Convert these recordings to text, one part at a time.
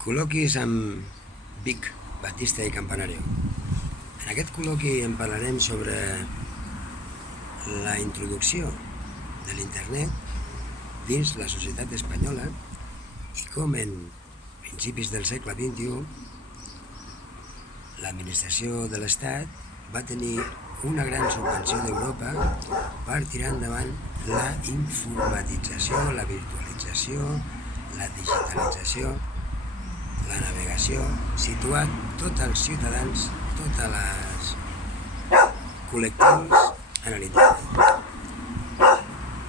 Col·loquis amb Vic, Batista i Campanario. En aquest col·loqui en parlarem sobre la introducció de l'internet dins la societat espanyola i com en principis del segle XXI l'administració de l'Estat va tenir una gran subvenció d'Europa per tirar endavant la informatització, la virtualització, la digitalització, la navegació, situar tots els ciutadans, totes les col·lectius en l'internet.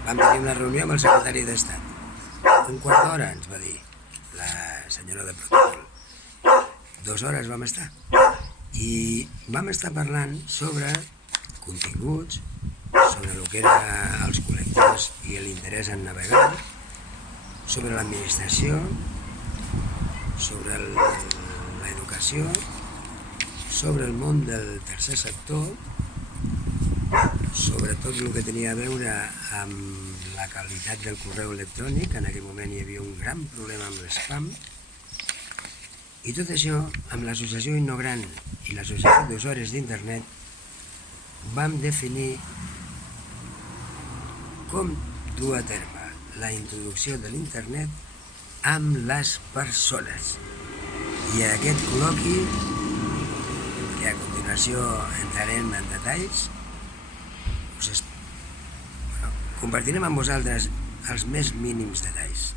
Vam tenir una reunió amb el secretari d'Estat. Un quart d'hora, ens va dir la senyora de protocol. 2 hores vam estar. I vam estar parlant sobre continguts, sobre el que eren els col·lectius i l'interès en navegar, sobre l'administració, sobre l'educació, sobre el món del tercer sector, sobre tot el que tenia a veure amb la qualitat del correu electrònic. En aquell moment hi havia un gran problema amb l'espam, i tot això amb l'associació Innogran i l'associació d'usuaris d'internet vam definir com dur a terme la introducció de l'internet amb les persones. I a aquest col·loqui, que a continuació entrarem en detalls, compartirem amb vosaltres els més mínims detalls.